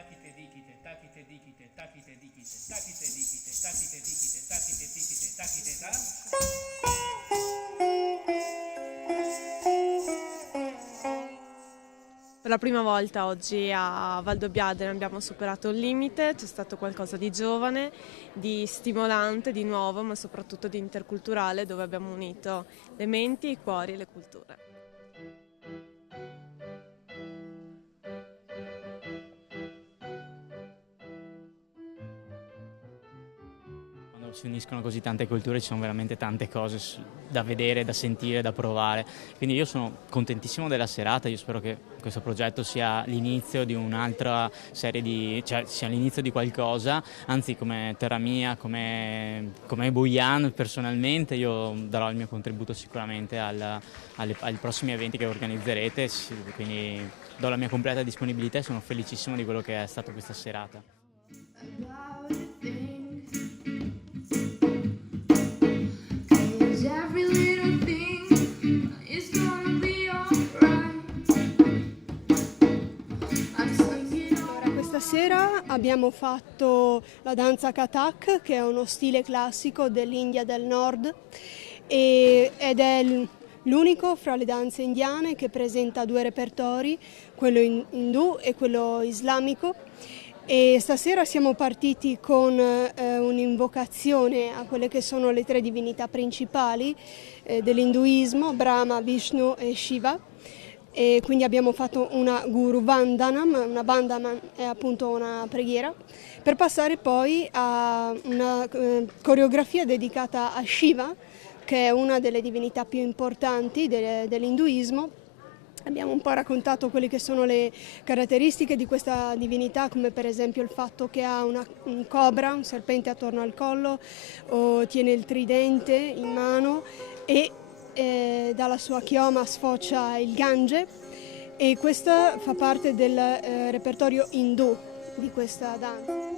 takite dikite, takite dikite, takite dikite, takite dikite, takite dikite, takite dikite, takite taram. Per la prima volta oggi a Valdobbiadene abbiamo superato il limite, c'è stato qualcosa di giovane, di stimolante, di nuovo, ma soprattutto di interculturale, dove abbiamo unito le menti, i cuori e le culture. Quando si uniscono così tante culture ci sono veramente tante cose da vedere, da sentire, da provare. Quindi io sono contentissimo della serata, io spero che questo progetto sia l'inizio di un'altra serie cioè sia l'inizio di qualcosa, anzi come Terra Mia, come Buian personalmente io darò il mio contributo sicuramente ai prossimi eventi che organizzerete, quindi do la mia completa disponibilità e sono felicissimo di quello che è stata questa serata. Stasera abbiamo fatto la danza Kathak, che è uno stile classico dell'India del Nord ed è l'unico fra le danze indiane che presenta due repertori, quello indù e quello islamico. E stasera siamo partiti con un'invocazione a quelle che sono le tre divinità principali dell'induismo, Brahma, Vishnu e Shiva. E quindi abbiamo fatto una Guru Vandanam, una Vandanam è appunto una preghiera, per passare poi a una coreografia dedicata a Shiva, che è una delle divinità più importanti dell'induismo. Abbiamo un po' raccontato quelle che sono le caratteristiche di questa divinità, come per esempio il fatto che ha un cobra, un serpente attorno al collo, o tiene il tridente in mano e dalla sua chioma sfocia il Gange, e questo fa parte del repertorio indù di questa danza.